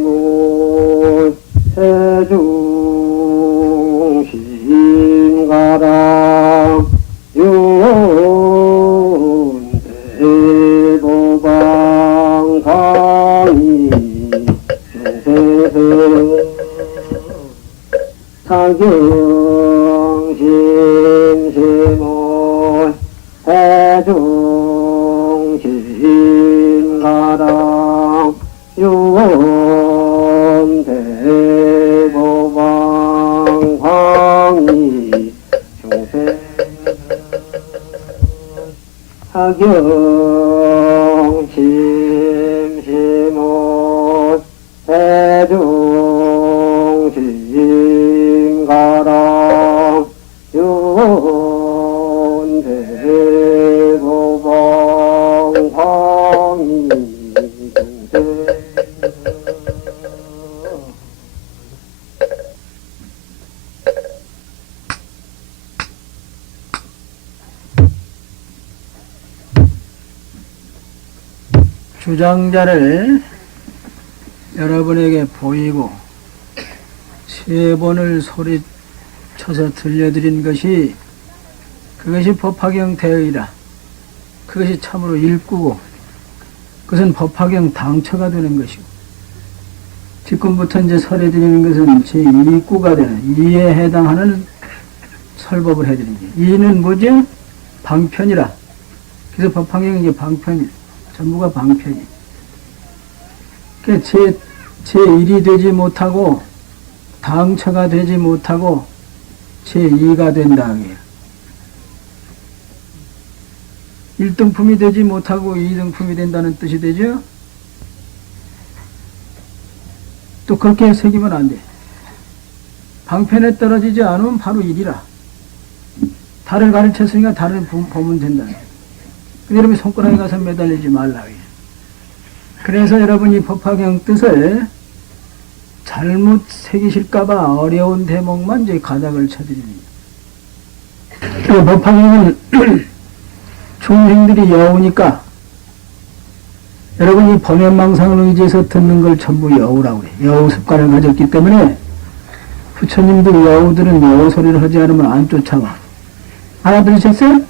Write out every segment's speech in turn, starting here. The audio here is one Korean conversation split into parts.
사경신시문 해중신가랑 윤대보방 강의 사경신시문 해중신가랑 윤대보방 강의 중생 사경심시문 해중신가랑 윤대보방 강의 중생 주장자를 여러분에게 보이고 세 번을 소리쳐서 들려드린 것이 그것이 법화경 대의라. 그것이 참으로 일구고 그것은 법화경 당처가 되는 것이고 지금부터 이제 설해드리는 것은 제2구가 되는 이에 해당하는 설법을 해드리는 게 이는 뭐죠? 방편이라. 그래서 법화경이 이제 방편이에요. 전부가 방편이. 그러니까 제1이 되지 못하고 당처가 되지 못하고 제2가 된다. 1등품이 되지 못하고 2등품이 된다는 뜻이 되죠? 또 그렇게 새기면 안 돼. 방편에 떨어지지 않으면 바로 1이라. 달을 가르쳤으니까 달을 보면 된다. 여러분이 손가락에 가서 매달리지 말라. 그래서 여러분이 법화경 뜻을 잘못 새기실까봐 어려운 대목만 이제 가닥을 쳐드립니다. 그 법화경은 중생들이 여우니까 여러분이 범연망상을 의지해서 듣는 걸 전부 여우라고 해요. 여우 습관을 가졌기 때문에 부처님들 여우들은 여우 소리를 하지 않으면 안 쫓아와. 알아들으셨어요?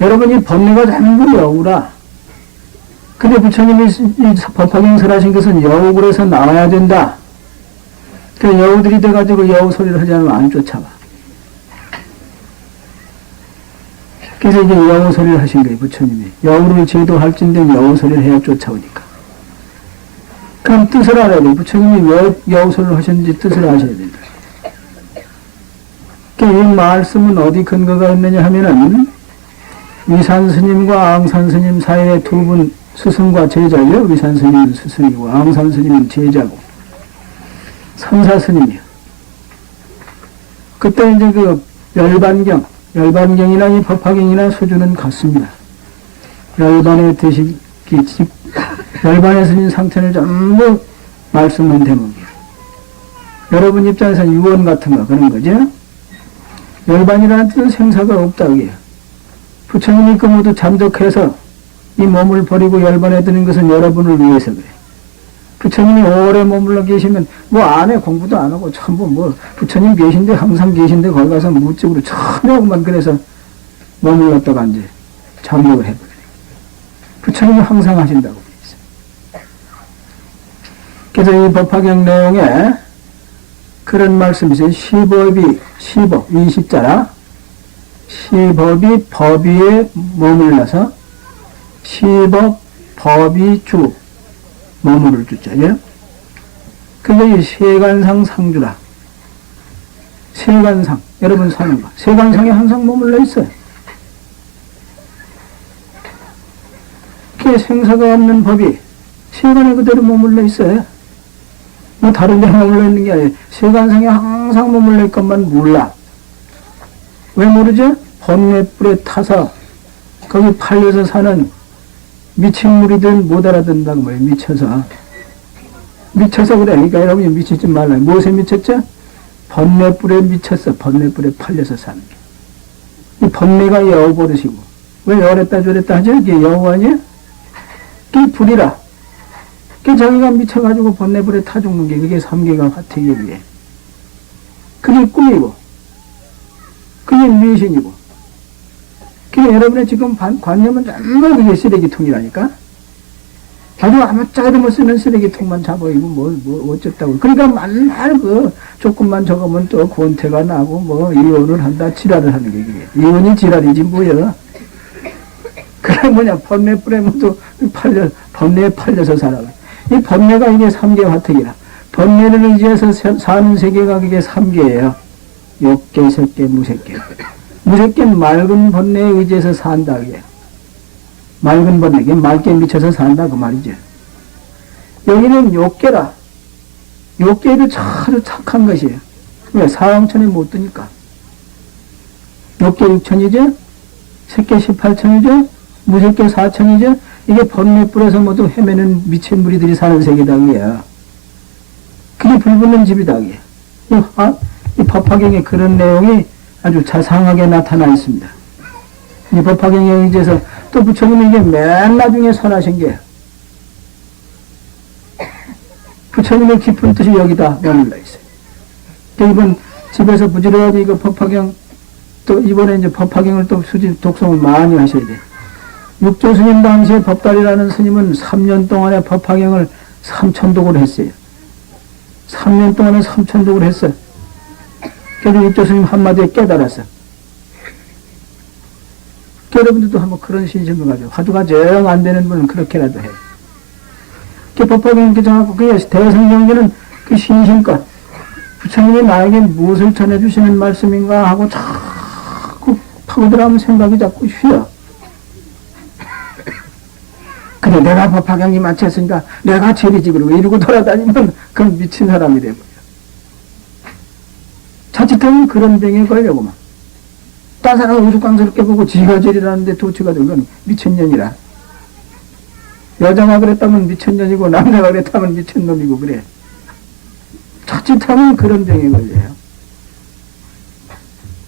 여러분이 법례가 전부 여우라. 근데 부처님이 법화경설 하신 것은 여우 그래서 나와야 된다. 그 여우들이 돼가지고 여우 소리를 하지 않으면 안 쫓아와. 그래서 이제 여우 소리를 하신 거예요, 부처님이. 여우를 제도할진데 여우 소리를 해야 쫓아오니까. 그럼 뜻을 알아야 돼요. 부처님이 왜 여우 소리를 하셨는지 뜻을 아셔야 된다. 이 말씀은 어디 근거가 있느냐 하면은 위산스님과 앙산스님 사이에 두 분 스승과 제자예요. 위산스님은 스승이고 앙산스님은 제자고 선사스님이요. 그때 이제 그 열반경이나 이 법화경이나 수준은 같습니다. 열반에 드시기 열반에 스님 상태를 전부 말씀한 대목이에요. 여러분 입장에서는 유언 같은 거 그런 거죠. 열반이라는 뜻은 생사가 없다 그게요. 부처님이 그 모두 잠적해서 이 몸을 버리고 열반에 드는 것은 여러분을 위해서 그래. 부처님이 오래 머물러 계시면 뭐 안에 공부도 안 하고 전부 뭐 부처님 계신데 항상 계신데 거기 가서 무적으로 천여만 그래서 머물렀다가 이제 잠복을 해버려요. 부처님은 항상 하신다고 돼 있어요. 그래서 이 법화경 내용에 그런 말씀이 있어요. 시법, 이시자라. 시법이 법 위에 머물러서 시법, 법이 주, 머무를 주자예요. 그게 세간상 상주라. 세간상, 여러분 사는 거. 세간상에 항상 머물러 있어요. 이렇게 생사가 없는 법이 세간에 그대로 머물러 있어요. 뭐 다른 데 머물러 있는 게 아니에요. 세간상에 항상 머물러 있을 것만 몰라. 왜 모르죠? 번뇌불에 타서 거기 팔려서 사는 미친 무리들은 못 알아듣는다고 말이에요. 미쳐서 그래. 그러니까 여러분이 미치지 말라. 무엇에 미쳤죠? 번뇌불에 미쳤어. 번뇌불에 팔려서 사는 게. 이 번뇌가 여우버릇이고. 왜 여랬다 저랬다 하죠? 이게 여우 아니에요? 그게 불이라. 그 자기가 미쳐가지고 번뇌불에 타 죽는 게 그게 삼계가 화택에 위해. 그게 꿈이고. 그게 미신이고. 그게 여러분의 지금 관념은 전부 그게 쓰레기통이라니까? 아주 아무짝에도 못 쓰는 쓰레기통만 잡아이고 뭐 어쨌다고. 그러니까 맨날 조금만 적으면 또 권태가 나고 이혼을 한다 지랄을 하는 게 그게. 이혼이 지랄이지 뭐야. 그게 뭐냐 번뇌불에 모두 번뇌에 팔려서 살아가. 이 번뇌가 이게 삼계 화택이라. 번뇌를 의지해서 사는 세계가 그게 삼계예요. 욕계, 색계, 무색계. 무색계는 맑은 번뇌에 의지해서 산다 그게. 맑은 번뇌, 이게 맑게 미쳐서 산다 그 말이죠. 여기는 욕계라. 욕계도 아주 착한 것이에요. 왜? 사왕천에 못 드니까. 욕계 6천이죠? 색계 18천이죠? 무색계 4천이죠? 이게 번뇌불에서 모두 헤매는 미친 무리들이 사는 세계다 그게야. 그게 불붙는 집이다 그게. 이 법화경에 그런 내용이 아주 자상하게 나타나 있습니다. 이 법화경에 의지해서 또 부처님이 이게 맨 나중에 선하신 게 부처님의 깊은 뜻이 여기다 머물러 있어요. 이번 집에서 부지런히 이거 법화경 또 이번에 이제 법화경을 또 수집 독송을 많이 하셔야 돼요. 육조 스님 당시에 법달이라는 스님은 3년 동안에 법화경을 3,000독을 했어요. 3년 동안에 3,000독을 했어요. 그래서 육조 스님 한마디에 깨달았어. 여러분들도 한번 그런 신심을 가지고 화두가 정 안 되는 분은 그렇게라도 해. 그 법화경 이렇게 정하고 그 대성경계는 그 신심껏 부처님이 나에게 무엇을 전해주시는 말씀인가 하고 자꾸 파고들어가면 생각이 자꾸 쉬어. 그래 내가 법화경이 마쳤으니까 내가 제리지 그러고 이러고 돌아다니면 그건 미친 사람이 돼버려. 자칫하면 그런 병에 걸려고만. 딴 사람은 우스꽝스럽게 보고 지가 제리라는데 도취가 되고 그건 미친년이라. 여자가 그랬다면 미친년이고 남자가 그랬다면 미친놈이고 그래. 자칫하면 그런 병에 걸려요.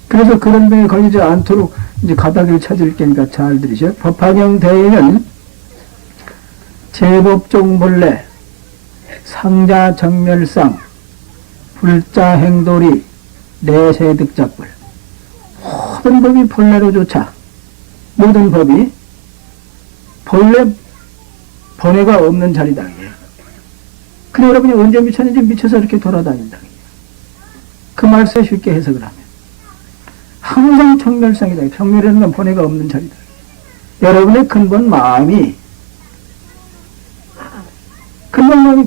그래서 그런 병에 걸리지 않도록 이제 가닥을 찾을 테니까 잘 들으셔. 법화경 대에는 제법종 본래, 상자 정멸상, 불자 행돌이, 내세 득작불. 모든 법이 본래로 조차, 모든 법이 본래 번뇌가 없는 자리다. 그래 여러분이 언제 미쳤는지 미쳐서 이렇게 돌아다닌다. 그 말씀에 쉽게 해석을 하면 항상 청멸상이다. 청멸이라는 건 번뇌가 없는 자리다. 여러분의 근본 마음이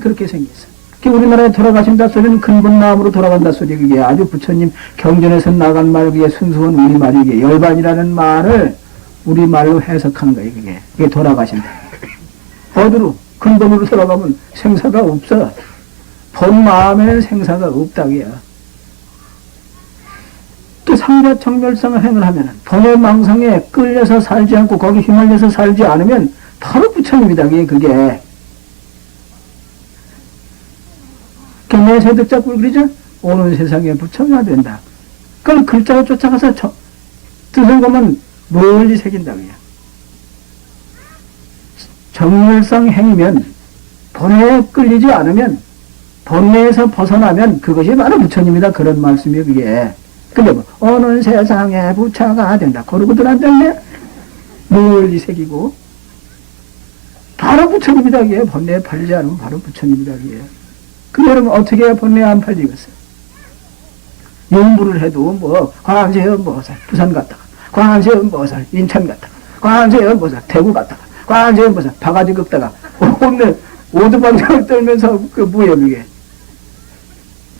그렇게 생겼어. 우리나라에 돌아가신다 소리는 근본 마음으로 돌아간다 소리. 그게 아주 부처님 경전에서 나간 말, 그게 순수한 우리말이, 이게 열반이라는 말을 우리말로 해석한 거예요. 그게 돌아가신다. 어디로? 근본으로 돌아가면 생사가 없어. 본 마음에는 생사가 없다. 그게. 또 상자 청멸상을 행을 하면은 번뇌 망상에 끌려서 살지 않고 거기 휘말려서 살지 않으면 바로 부처님이다. 그게. 내세득작불 그러죠? 오는 세상에 부처가 된다. 그걸 글자로 쫓아가서 뜻을 보면 멀리 새긴다. 그냥. 정멸상 행이면 번뇌에 끌리지 않으면 번뇌에서 벗어나면 그것이 바로 부처님이다. 그런 말씀이에요. 그게. 근데 뭐 오는 세상에 부처가 된다. 그러고들 안 됐네. 멀리 새기고 바로 부처님이다. 그게. 번뇌에 팔리지 않으면 바로 부처님이다. 그게. 그 여러분 어떻게 해야 번뇌 안 팔리겠어요? 용부를 해도 광안세음보살 부산 갔다가, 광안세음보살 인천 갔다가, 광안세음보살 대구 갔다가, 광안세음보살 바가지 긁다가 오늘 오두방정을 떨면서 그 뭐야 그게.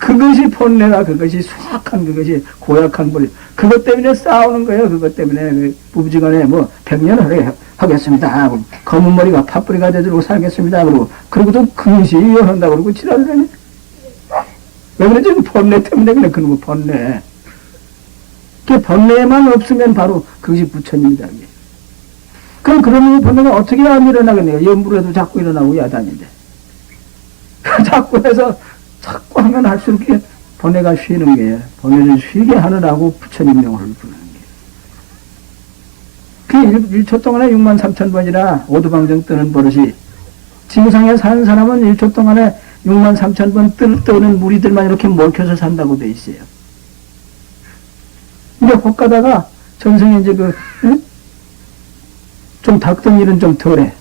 그것이 본래가 그것이 수악한 그것이 고약한 본래. 그것 때문에 싸우는 거예요. 그것 때문에 부부지간에 뭐 100년 하겠습니다. 검은 머리가 팥뿌리가 되도록 살겠습니다. 그러고도 그것이 이혼한다 그러고 지랄을 하네. 왜 그러지? 본래 때문에 그래. 그런 거 본래. 그 본래만 없으면 바로 그것이 부처님이다. 그럼 그러면 본래가 어떻게 안 일어나겠네요. 염불에도 자꾸 일어나고 야단인데. 자꾸 해서 자꾸 하면 할수록 번뇌가 쉬는 게, 번뇌를 쉬게 하느라고 부처님 명호를 부르는 게. 그 1초 동안에 6만 3천 번이나 오두방정 뜨는 버릇이, 지구상에 사는 사람은 1초 동안에 6만 3천 번 뜨는 무리들만 이렇게 몰켜서 산다고 돼 있어요. 이제 곧 가다가 전생에 이제 좀 닦던 일은 좀 덜해.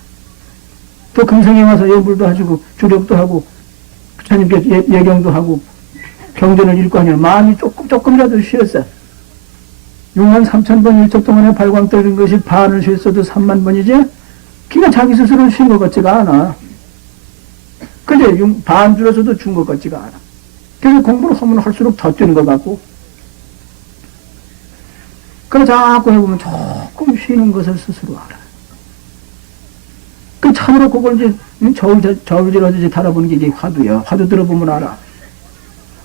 또 금생에 와서 예불도 하시고, 주력도 하고, 부처님께 예경도 하고, 경전을 읽고 하냐. 마음이 조금이라도 쉬었어. 6만 3천 번 1초 동안에 발광 떨어진 것이 반을 쉬었어도 3만 번이지? 그가 자기 스스로 쉰 것 같지가 않아. 근데 반 줄어서도 준 것 같지가 않아. 그래서 공부를 하면 할수록 더 뛰는 것 같고. 그래서 자꾸 해보면 조금 쉬는 것을 스스로 알아. 그 참으로 그걸 이제 저울질하듯이 달아보는 게 이게 화두야. 화두 들어보면 알아.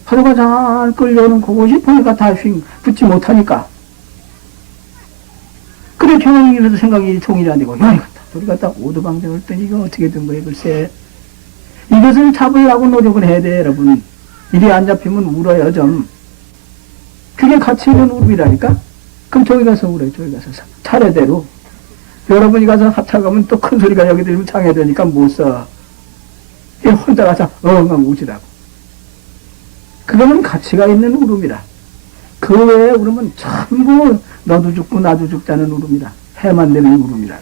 화두가 잘 끌려오는 그것이 보니까 다 붙지 못하니까. 그래, 경영이라도 생각이 통일이 안 되고, 야, 이거 우리 갔다 오두방정을 했더니 이거 어떻게 된 거야, 글쎄. 이것을 잡으려고 노력을 해야 돼, 여러분. 이리 안 잡히면 울어요, 좀. 그게 같이 있는 울음이라니까? 그럼 저기 가서 울어요, 저기 가서. 차례대로. 여러분이 가서 합창하면 또 큰 소리가 여기 들리면 장애되니까 못 써. 혼자 가서 엉엉 우지라고. 그거는 가치가 있는 울음이라. 그 외에 울음은 전부 너도 죽고 나도 죽자는 울음이라. 해만 되는 울음이라.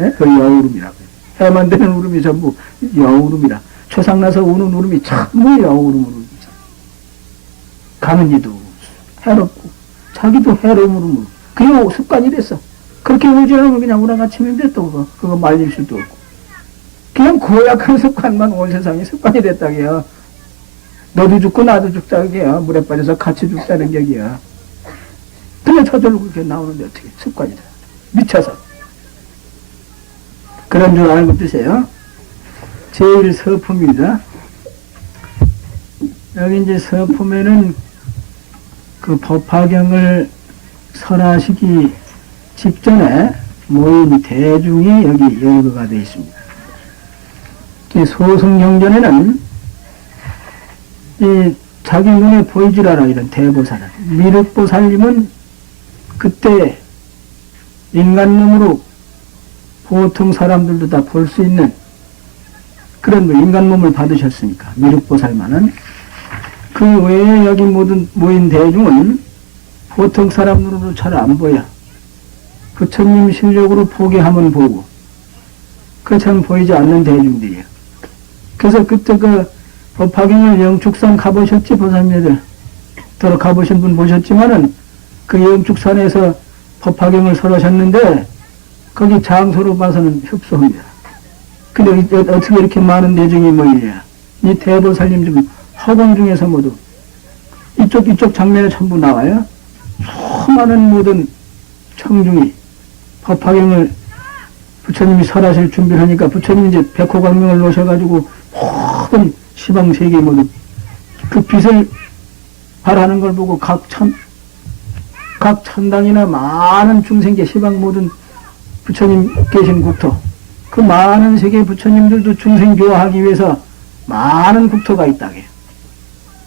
예? 그 여울음이라고. 해만 되는 울음이 전부 여울음이라. 초상나서 우는 울음이 전부 여울음 울음이지. 가는 이도 해롭고 자기도 해로운 울음. 그게 습관이 됐어. 그렇게 울지 않으면 그냥 우라가치는데 또 그거 말릴 수도 없고. 그냥 고약한 습관만 온 세상이 습관이 됐다게요. 너도 죽고 나도 죽자게요. 물에 빠져서 같이 죽자는 격이야. 근데 저절로 그렇게 나오는데 어떻게 습관이 돼. 미쳐서. 그런 줄 알고 드세요. 제1서품입니다. 여기 이제 서품에는 그 법화경을 설하시기 직전에 모인 대중이 여기 열거가 되어 있습니다. 소승경전에는 이 자기 눈에 보이질 않아, 이런 대보살은. 미륵보살님은 그때 인간몸으로 보통 사람들도 다 볼 수 있는 그런 인간몸을 받으셨으니까, 미륵보살만은. 그 외에 여기 모인 대중은 보통 사람 눈으로 잘 안 보여. 부처님 실력으로 포기하면 보고, 그처럼 보이지 않는 대중들이에요. 그래서 그때 그 법화경을 영축산 가보셨지, 보살님들? 더러 가보신 분 보셨지만은, 그 영축산에서 법화경을 설하셨는데, 거기 장소로 봐서는 흡소합니다. 근데 어떻게 이렇게 많은 대중이 모이냐? 이 대보살님 좀 허공 중에서 모두, 이쪽 장면에 전부 나와요. 수많은 모든 청중이 법화경을 부처님이 설하실 준비를 하니까 부처님이 이제 백호광명을 놓으셔가지고 모든 시방세계 모두 그 빛을 발하는 걸 보고 각 천당이나 많은 중생계 시방 모든 부처님 계신 국토, 그 많은 세계 부처님들도 중생 교화하기 위해서 많은 국토가 있다게,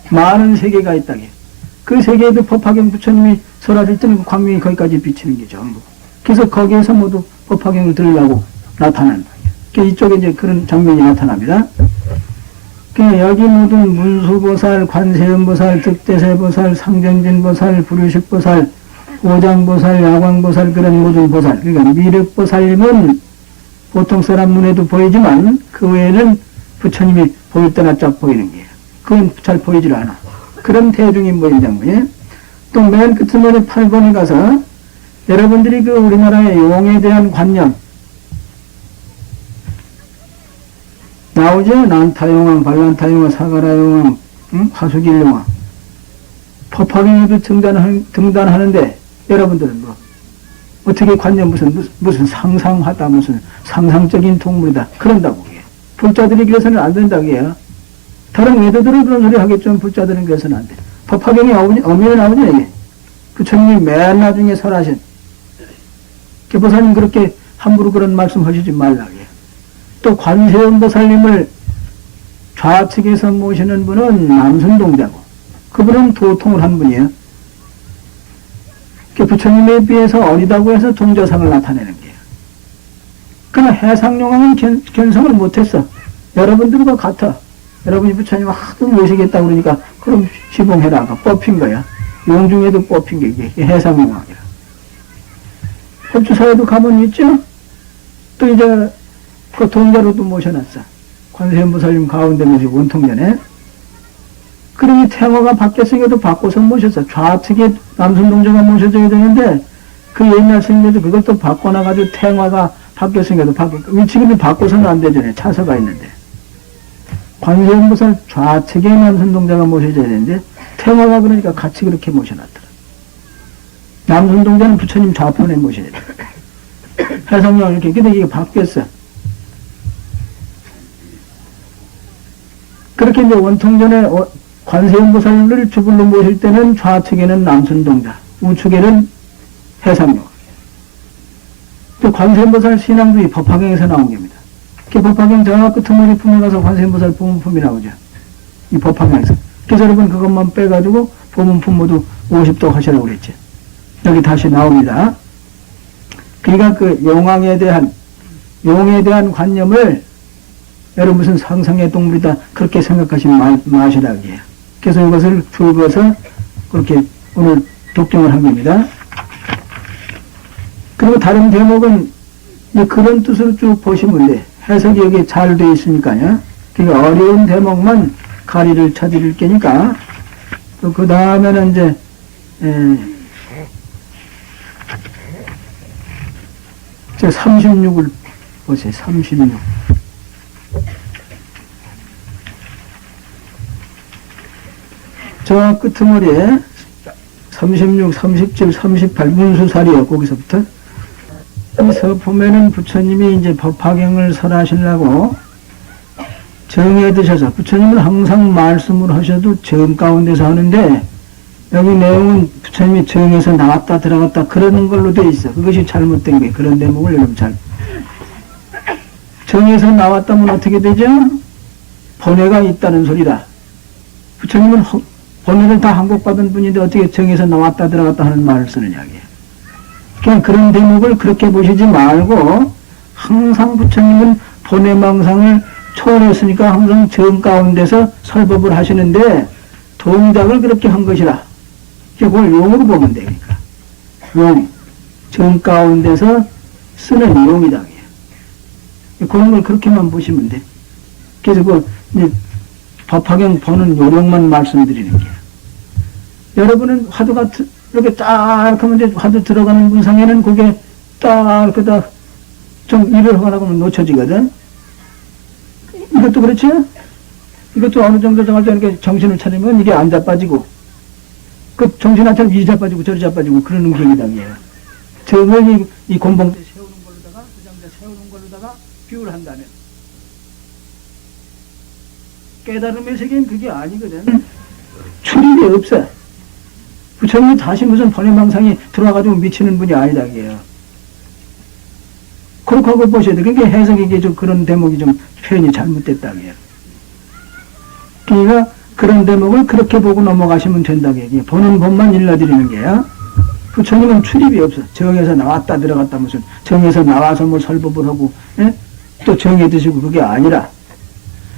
많은 세계가 있다게. 그 세계에도 법화경 부처님이 설하실 때는 광명이 거기까지 비치는 게 전부. 그래서 거기에서 모두 법화경을 들으려고 나타난. 이쪽에 이제 그런 장면이 나타납니다. 여기 모든 문수보살, 관세음보살, 득대세보살, 상정진보살, 불유식보살, 오장보살, 야광보살, 그런 모든 보살. 그러니까 미륵보살님은 보통 사람 눈에도 보이지만 그 외에는 부처님이 보일 때나 쫙 보이는 게요. 그건 잘 보이질 않아. 그런 대중이 모인 장면이에요. 또 맨 끝머리 8번에 가서 여러분들이 그 우리나라의 용에 대한 관념 나오죠? 난타용왕, 발란타용왕, 사가라용왕, 화수길룡왕. 법화경에도 등단하는데, 여러분들은 뭐, 어떻게 관념 무슨 상상하다, 무슨 상상적인 동물이다. 그런다고 해요. 불자들이 그래서는 안 된다고 해요. 다른 외도들은 그런 소리 하겠지만 불자들은 그래서는 안 돼. 법화경에 어미에 나오죠, 이게. 부처님이 맨 나중에 설하신. 교보사님 그렇게 함부로 그런 말씀 하시지 말라고 해요. 또 관세음보살님을 좌측에서 모시는 분은 남순동자고, 그분은 도통을 한 분이에요. 부처님에 비해서 어리다고 해서 동자상을 나타내는 거예요. 그러나 해상용왕은 견성을 못했어. 여러분들과 같아. 여러분이 부처님을 하도 모시겠다고 그러니까 그럼 시봉해라. 뽑힌 거야. 용중에도 뽑힌 게 이게 해상용왕이라. 법주사에도 가면 있죠? 또 이제 그 동자로도 모셔놨어. 관세음보살님 가운데 모시고 원통전에. 그러니 태화가 바뀌었으니까 바꿔서 모셨어. 좌측에 남순동자가 모셔져야 되는데 그 옛날 스님들도 그걸 또 바꿔놔가지고 태화가 바뀌었으니까 바뀌었고 지금은 바꿔서는 안 되잖아요. 차서가 있는데. 관세음보살 좌측에 남순동자가 모셔져야 되는데 태화가 그러니까 같이 그렇게 모셔놨더라. 남순동자는 부처님 좌편에 모셔야 돼. 해성령 이렇게. 근데 이게 바뀌었어. 그렇게 이제 원통전에 관세음보살을 주불로 모실 때는 좌측에는 남순동자, 우측에는 해상용. 또 관세음보살 신앙도 이 법화경에서 나온 겁니다. 그 법화경 저 끄트머리 품에 가서 관세음보살 보문품이 나오죠. 이 법화경에서. 그래서 여러분 그것만 빼가지고 보문품 모두 50도 하시라고 그랬죠. 여기 다시 나옵니다. 그러니까 그 용에 대한 관념을 여러분 무슨 상상의 동물이다 그렇게 생각하시면 마시라고 해요. 그래서 이것을 줄거서 그렇게 오늘 독점을 한 겁니다. 그리고 다른 대목은 그런 뜻으로 쭉 보시면 돼. 해석이 여기 잘 돼 있으니까요. 그러니까 어려운 대목만 가리를 쳐드릴 게니까. 또 그 다음에는 이제 제 36을 보세요. 36. 저 끄트머리에 36, 37, 38 문수살이요. 거기서부터. 여기서 보면은 부처님이 이제 법화경을 설하시려고 정해 드셔서, 부처님은 항상 말씀을 하셔도 정 가운데서 하는데 여기 내용은 부처님이 정에서 나왔다 들어갔다 그러는 걸로 돼 있어. 그것이 잘못된 거예요. 그런 대목을 여러분 잘. 정에서 나왔다면 어떻게 되죠? 번뇌가 있다는 소리다. 부처님은 번뇌를 다 항복받은 분인데 어떻게 정에서 나왔다 들어갔다 하는 말을 쓰느냐고요. 그냥 그런 대목을 그렇게 보시지 말고 항상 부처님은 번뇌망상을 초월했으니까 항상 정 가운데서 설법을 하시는데 동작을 그렇게 한 것이라. 그걸 용으로 보면 되니까. 용. 정 가운데서 쓰는 용이다. 그런 걸 그렇게만 보시면 돼. 그래서 이제 법화경 보는 요령만 말씀드리는 거예요. 여러분은 화두가 이렇게 딱 하면 이제 화두 들어가는 분상에는 그게 딱 그다 좀 일을 하려고 하면 놓쳐지거든. 이것도 그렇지? 이것도 어느 정도 정할 때 이렇게 정신을 차리면 이게 안 자빠지고, 그 정신 안 차리면 이리 자빠지고 저리 자빠지고 그러는 경이다. 정을 이 곤봉 때 세우는 걸로다가, 부장대 세우는 걸로다가 비유를 한다면. 깨달음의 세계는 그게 아니거든. 출입이 없어. 부처님이 다시 무슨 번뇌망상이 들어와가지고 미치는 분이 아니다. 그렇게 하고 보셔야 돼. 그러니까 해석이 이게 좀 그런 대목이 좀 표현이 잘못됐다. 그러니까 그런 대목을 그렇게 보고 넘어가시면 된다. 보는 법만 일러드리는 게야. 부처님은 출입이 없어. 정에서 나왔다 들어갔다 무슨 정에서 나와서 뭐 설법을 하고 또 정에 드시고 그게 아니라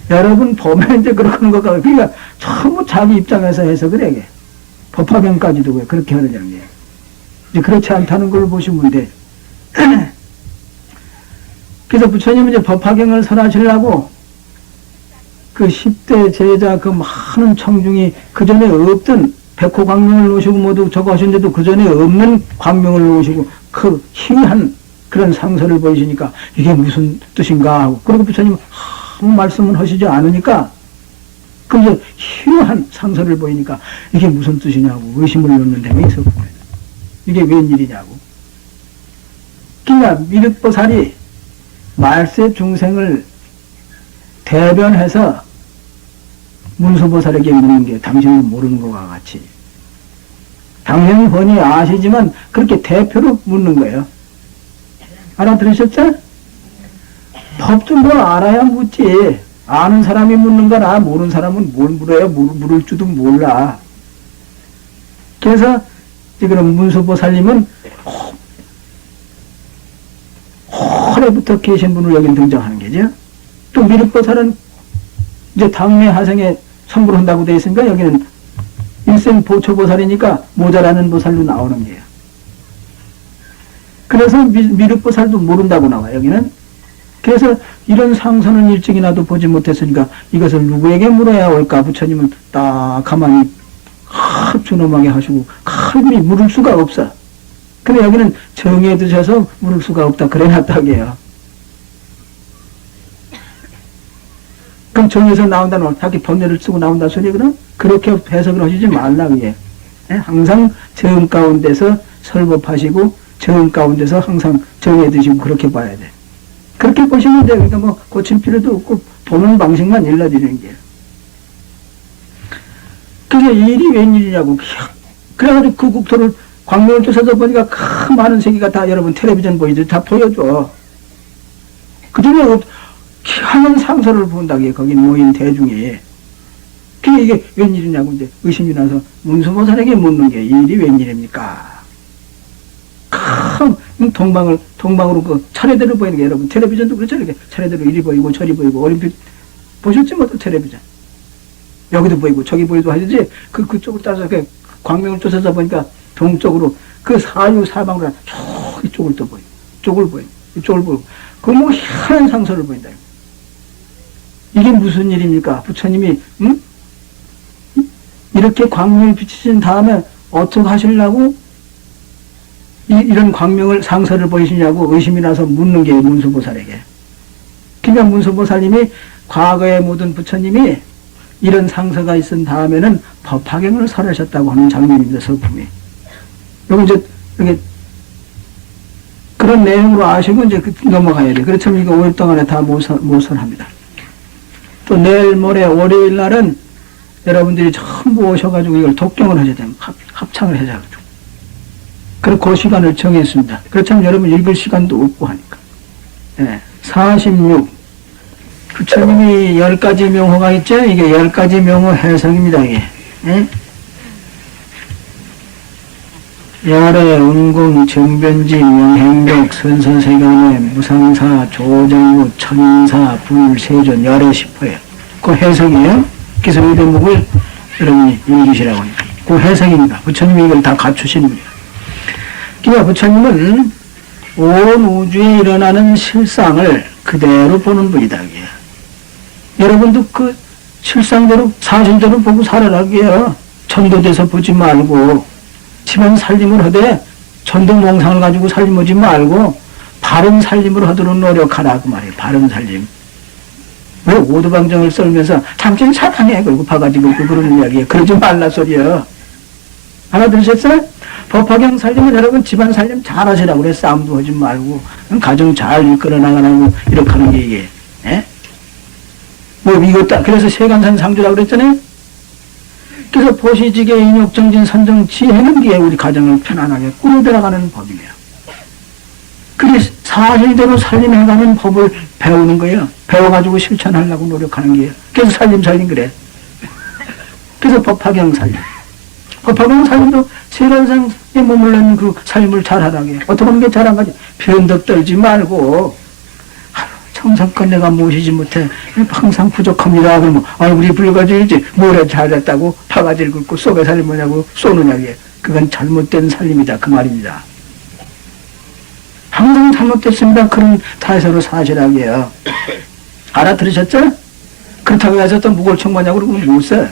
여러분 보면 이제 그러는 것 같아요. 그러니까 전부 자기 입장에서 해서 그래. 법화경까지도 왜 그렇게 하느냐. 이제 그렇지 않다는 걸 보시면 돼. 그래서 부처님은 이제 법화경을 설하시려고 그 10대 제자 그 많은 청중이 그 전에 없던 백호 광명을 놓으시고 모두 저거 하셨는데도 그 전에 없는 광명을 놓으시고 그 희한 그런 상서를 보이시니까 이게 무슨 뜻인가 하고 그리고 부처님 아무 말씀은 하시지 않으니까 그래서 희한한 상서를 보이니까 이게 무슨 뜻이냐고 의심을 놓는 데가 있었고요. 이게 웬일이냐고. 그러니까 미륵보살이 말세 중생을 대변해서 문수보살에게 묻는 게 당신은 모르는 것과 같이. 당신은 뻔히 아시지만 그렇게 대표로 묻는 거예요. 알아들으셨죠? 법 좀 뭐 알아야 묻지. 아는 사람이 묻는 거나 모르는 사람은 뭘 물어요? 물을 줄도 몰라. 그래서 지금 문수보살님은 호래부터 계신 분을 여기 등장하는 거죠. 또 미륵보살은 이제 당내 하생에 선구를 한다고 되어 있으니까 여기는 일생 보초보살이니까 모자라는 보살로 나오는 거예요. 그래서 미륵보살도 모른다고 나와요, 여기는. 그래서 이런 상선은 일찍이나도 보지 못했으니까 이것을 누구에게 물어야 올까? 부처님은 딱 가만히 준엄하게 하시고 칼미 물을 수가 없어. 근데 여기는 정에 드셔서 물을 수가 없다. 그래 놨다게요. 그럼 정에서 나온다는 자기 번뇌를 쓰고 나온다 소리 그럼? 그렇게 해석을 하시지 말라 그게. 항상 정 가운데서 설법하시고 정 가운데서 항상 정에 드시고 그렇게 봐야 돼. 그렇게 보시면 돼. 그러니까 뭐 고칠 필요도 없고 보는 방식만 일러드리는 게. 그게 일이 웬일이냐고. 그래가지고 그 국토를 광명을 쫓아서 보니까 큰 많은 세계가 다 여러분 텔레비전 보이죠. 다 보여줘. 그 중에 희한한 상서를 본다기에 거기 모인 대중이. 그게 이게 웬일이냐고 이제 의심이 나서 문수보살에게 묻는 게 일이 웬일입니까? 큰 동방으로 그 차례대로 보이는 게 여러분 텔레비전도 그렇죠. 이렇게 차례대로 이리 보이고 저리 보이고 올림픽 보셨지 뭐 또 텔레비전. 여기도 보이고 저기 보이고 하지. 그쪽으로 따라서 그 광명을 쫓아서 보니까 동쪽으로 그 사유 사방으로 이쪽을 또 보이고 이쪽을 보이고 이쪽을 보이고 그 뭐 희한한 상서를 보인다. 이게 무슨 일입니까? 부처님이 이렇게 광명을 비치신 다음에 어떻게 하시려고 이런 광명을 상서를 보이시냐고 의심이 나서 묻는 게 문수보살에게. 그러니까 문수보살님이 과거에 모든 부처님이 이런 상서가 있은 다음에는 법화경을 설하셨다고 하는 장면입니다. 서품이. 여기 이제 여기 그런 내용으로 아시고 이제 넘어가야 돼. 그렇지만 이거 5일 동안에 다 모설합니다. 또 내일 모레 월요일 날은 여러분들이 전부 오셔가지고 이걸 독경을 하셔야 됩니다. 합창을 해줘가지고. 그리고 그 시간을 정했습니다. 그렇지만 여러분 읽을 시간도 없고 하니까. 네. 46. 부처님이 10가지 명호가 있죠? 이게 10가지 명호 해석입니다, 이게. 네? 열애, 은공, 정변지, 명행벽, 선서세간의 무상사, 조정무, 천사, 불, 세존, 열애 10호예요. 그 해석이에요. 그래서 이 대목을 여러분이 읽으시라고 합니다. 그 해석입니다. 부처님이 이걸 다 갖추시는 분이에요. 그러니까 부처님은 온 우주에 일어나는 실상을 그대로 보는 분이다. 이게. 여러분도 그 실상대로 사실대로 보고 살아라게요. 천도돼서 보지 말고 집안 살림을 하되 전도몽상을 가지고 살림하지 말고 바른 살림을 하도록 노력하라 그 말이에요. 바른 살림. 왜 오두방정을 썰면서 당신 사랑해 그리고 바가지 긁고 그런 이야기예요. 그러지 말라 소리예요. 알아들으셨어요? 법화경 살림은 여러분 집안 살림 잘 하시라고 그래. 싸움도 하지 말고 가정 잘 이끌어 나가라고 이렇게 하는 게 이게. 예? 뭐 이것도 그래서 세간산 상주라고 그랬잖아요. 그래서 보시지계 인욕정진 선정 지혜는 게 우리 가정을 편안하게 꾸려들어가는 법이에요. 그게 사실대로 살림해가는 법을 배우는 거예요. 배워가지고 실천하려고 노력하는 거예요. 그래서 살림 그래. 그래서 법화경 살림. 법화경 살림도 세간상에 머물러있는 그 삶을 잘하라게. 어떻게 하는 게 잘한 거지? 변덕 떨지 말고 청성껏 내가 모시지 못해 항상 부족합니다. 그러면 얼굴이 붉어질지 모래 잘했다고 바가지를 긁고 속에 살림 뭐냐고 쏘느냐고. 그건 잘못된 살림이다 그 말입니다. 항상 잘못됐습니다. 그런 타에서로 사실하게요. 알아들으셨죠? 그렇다고 해서 또 무골청마냐고 그러면 못 써.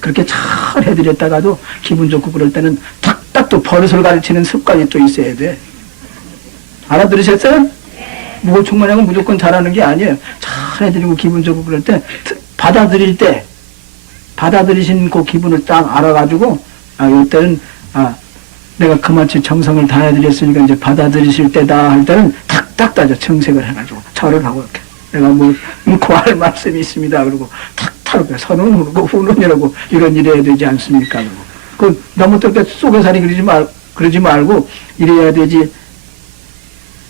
그렇게 잘 해드렸다가도 기분 좋고 그럴 때는 탁탁 또 버릇을 가르치는 습관이 또 있어야 돼. 알아들으셨어요? 무골청마냐고 무조건 잘하는 게 아니에요. 잘 해드리고 기분 좋고 그럴 때 받아들일 때 받아들이신 그 기분을 딱 알아가지고, 이때는, 내가 그만치 정성을 다해드렸으니까 이제 받아들이실 때다 할 때는 탁탁 따져 정색을 해가지고 절을 하고 이렇게. 내가 뭐, 고할 말씀이 있습니다. 그러고 탁탁 선은 흐르고 후는이라고 이런 일해야 되지 않습니까? 그러고. 너무 또 쏘개살이 그러지 말고 이래야 되지.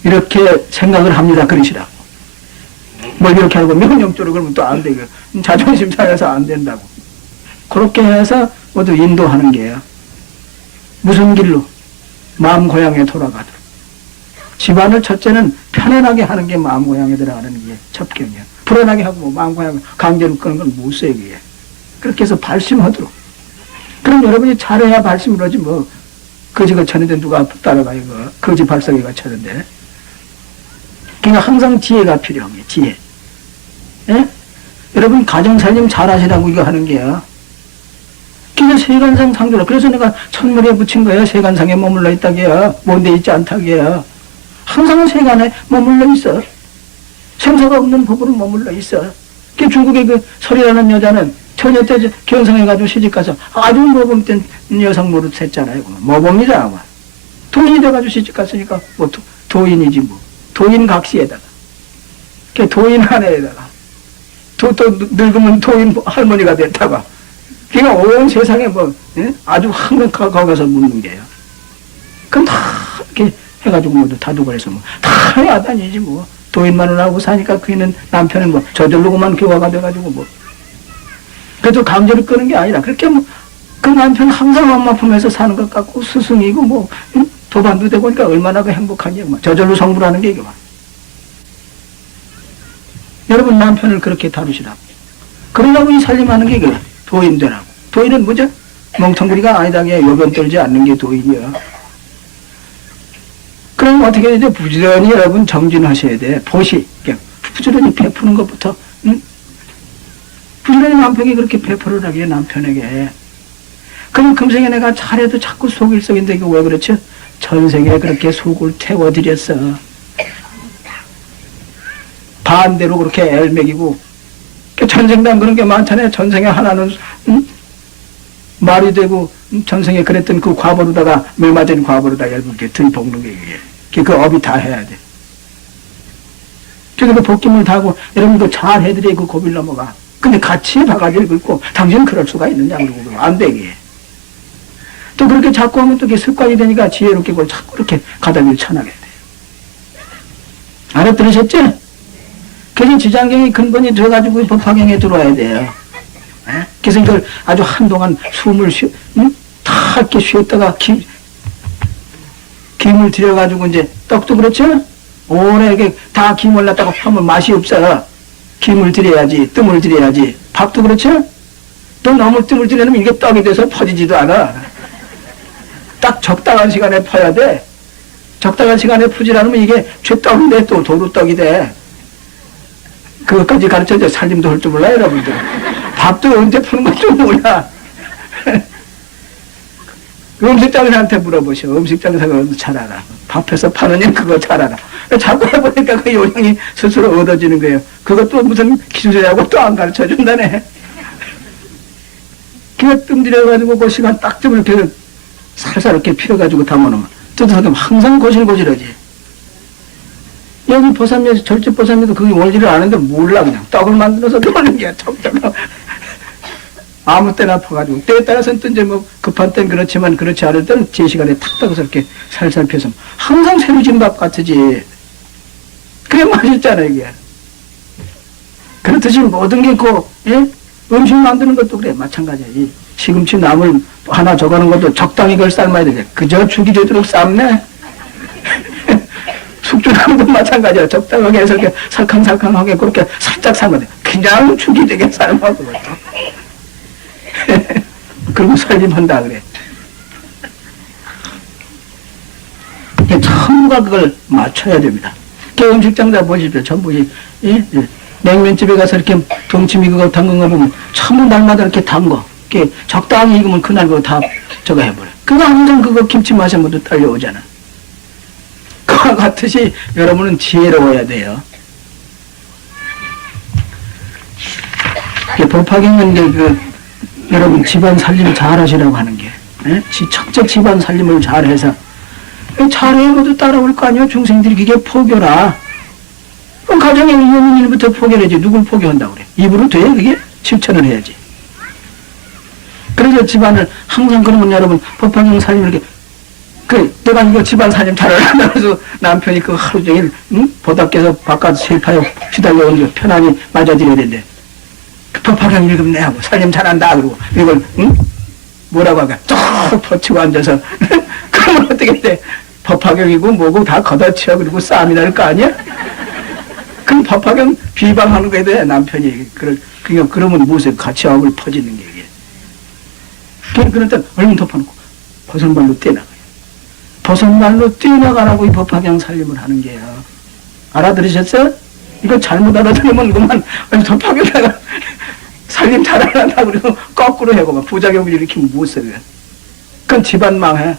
이렇게 생각을 합니다. 그러시라고. 뭐 이렇게 하고 명령조로 그러면 또 안 되고 자존심 상해서 안 된다고. 그렇게 해서 모두 인도하는 게요. 무슨 길로? 마음 고향에 돌아가도록. 집안을 첫째는 편안하게 하는 게 마음 고향에 들어가는 게 첩경이야. 불안하게 하고 뭐 마음 고향 강제로 끄는 건 못 써요. 그렇게 해서 발심하도록. 그럼 여러분이 잘해야 발심을 하지 뭐. 거지가 쳤는데 누가 따라가요. 거지 발성이가 쳤는데. 그러니까 항상 지혜가 필요한 게 지혜. 예? 여러분 가정살림 잘하시라고 이거 하는 게요. 그게 세간상 상조라. 그래서 내가 천물에 붙인 거예요. 세간상에 머물러 있다게요. 뭔데 있지 않다게요. 항상 세간에 머물러 있어. 생사가 없는 법으로 머물러 있어. 그 중국의 그 설이라는 여자는 처녀 때 견성해가지고 시집가서 아주 모범된 여성 노릇 했잖아요. 모범이다. 도인이 돼가지고 시집갔으니까 뭐 도인이지 뭐. 도인 각시에다가. 그 도인 아내에다가. 또 늙으면 도인 할머니가 됐다가. 그러니까 온 세상에 뭐, 예? 아주 한가하게 가서 묻는 게요. 그럼 다 이렇게 해가지고 모두 다두고 해서 뭐, 다 해야 다니지 뭐. 도인만을 하고 사니까 그이는 남편은 뭐, 저절로만 교화가 돼가지고 뭐. 그래도 강제로 끄는 게 아니라, 그렇게 뭐, 그 남편 항상 엄마 품에서 사는 것 같고, 스승이고 뭐, 도반도 되고 그러니까 얼마나 그 행복하냐, 뭐. 저절로 성불하는 게 이거 봐. 여러분 남편을 그렇게 다루시라고. 그러려고 이 살림하는 게 이거야. 도인 되라고. 도인은 뭐죠? 멍텅구리가 아니다. 요변 떨지 않는 게 도인이야. 그럼 어떻게 해야 돼? 부지런히 여러분 정진하셔야 돼. 보시. 부지런히 베푸는 것부터. 응? 부지런히 남편이 그렇게 베풀을 하게 남편에게. 그럼 금생에 내가 잘해도 자꾸 속일 속인데 이거 왜 그렇죠? 전생에 그렇게 속을 태워드렸어. 반대로 그렇게 애를 먹이고 전생당 그런 게 많잖아요. 전생에 하나는 말이 되고 전생에 그랬던 그 과보로다가 매맞은 과보로다가 이렇게 들볶는 게 이게 그 업이 다 해야 돼. 그래서 그 복김을 다하고 여러분도 잘 해드려야 그 고비를 넘어가. 근데 같이 바가지를 긁고 당신은 그럴 수가 있느냐 그러고 안 되게. 또 그렇게 자꾸 하면 또 그게 습관이 되니까 지혜롭게 그걸 자꾸 이렇게 가다비를 쳐나게 돼. 알아들으셨죠? 그래서 지장경이 근본이 돼가지고 법화경에 들어와야 돼요. 그래서 이걸 아주 한동안 숨을 다 이렇게 쉬었다가 김을 들여가지고 이제 떡도 그렇죠? 오래 이렇게 다 김을 놨다가 하면 맛이 없어. 김을 들여야지, 뜸을 들여야지. 밥도 그렇죠? 또 너무 뜸을 들여놓으면 이게 떡이 돼서 퍼지지도 않아. 딱 적당한 시간에 퍼야 돼. 적당한 시간에 푸질 않으면 이게 죄떡인데 또 도루떡이 돼. 그것까지 가르쳐줘. 살림도 할 줄 몰라, 여러분들. 밥도 언제 푸는 것도 몰라. 음식장사한테 물어보셔. 음식장사가 잘 알아. 밥해서 파는 일 그거 잘 알아. 자꾸 해보니까 그 요령이 스스로 얻어지는 거예요. 그것도 무슨 기술이라고 또 안 가르쳐 준다네. 기가 뜸들여가지고 그 시간 딱 좀 이렇게 살살 이렇게 피워가지고 담아놓으면 뜯어서 항상 고질고질하지. 여기 보쌈에서 절집 보쌈에도 그게 원리를 아는데 몰라. 그냥 떡을 만들어서 넣는 게 척척 아무 때나 퍼가지고 때에 따라서는 또 이제 뭐 급한 때는 그렇지만 그렇지 않을 때는 제 시간에 탁 떠서 이렇게 살살 펴서 항상 새로 진 밥 같으지. 그래 맛있잖아 이게. 그렇듯이 모든 게 그 음식 만드는 것도 그래 마찬가지야. 이 시금치 나물 하나 저거는 것도 적당히 그걸 삶아야 돼. 그저 죽이 되도록 삶네. 숙주나물도 마찬가지야. 적당하게 해서 이렇게 살캉살캉하게 그렇게 살짝 삶아야 돼. 그냥 죽이 되게 삶아 그것도. 그리고 살림한다 그래. 전부가 그걸 맞춰야 됩니다. 음식장사 보십시오. 전부 냉면집에 가서 이렇게 동치미 그거 담근 거 보면 전부 날마다 이렇게 담궈. 적당히 익으면 그날 그거 다 저거 해버려. 그거 항상 그거 김치 맛에 모두 딸려오잖아. 그와 같듯이 여러분은 지혜로워야 돼요. 법화경은 여러분 집안 살림 잘 하시라고 하는 게, 예? 첫째 집안 살림을 잘 해서, 잘해야 모두 따라올 거 아니에요? 중생들이 그게 포교라. 그럼 가정에 이혼인 일부터 포교해야지. 누굴 포교한다고 그래? 입으로 돼? 그게? 실천을 해야지. 그래서 집안을 항상 그러면 여러분 법화경 살림을 이렇게 내가 이거 집안 살림 잘하려고 해서 남편이 그 하루 종일 보답께서 바깥 세파에 휘달려오는 거 편안히 맞아드려야 된대. 그 법화경 읽으면 내 하고 살림 잘한다 그러고 이걸 뭐라고 할까 쭉 퍼치고 앉아서 그러면 어떻게 돼? 법화경이고 뭐고 다 걷어치워 그리고 싸움이 날 거 아니야? 그럼 법화경 비방하는 거에 대해 남편이 그러면 무엇에 같이 억을 퍼지는 게 이게. 그럴 땐 얼른 덮어놓고 버선발로 뛰어나가요. 버선발로 뛰어나가라고 이 법화경 살림을 하는 게요. 알아들으셨어요? 이거 잘못 알아들으면 그만 법화경에다가 살림 잘하란다 그래서 거꾸로 해고 막 부작용을 일으키면 못 써요. 그건 집안 망해.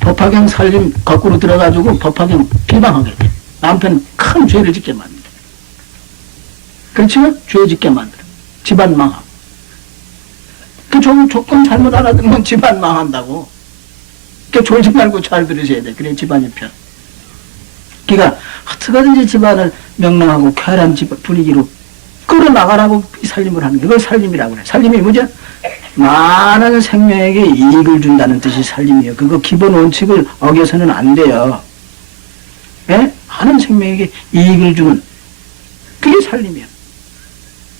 법화경 살림 거꾸로 들어가지고 법화경 비방하게 돼. 남편 큰 죄를 짓게 만들어. 그렇지만 죄 짓게 만들어. 집안 망하고. 그 조금 잘못 알아듣으면 집안 망한다고. 그 졸지 말고 잘 들으셔야 돼. 그래 집안이 편. 그러니까 어떻게든지 집안을 명랑하고 쾌활한 분위기로 끌어나가라고 살림을 하는 게 그걸 살림이라고 그래. 살림이 뭐죠? 많은 생명에게 이익을 준다는 뜻이 살림이에요. 그거 기본 원칙을 어겨서는 안 돼요. 예? 많은 생명에게 이익을 주는 그게 살림이야.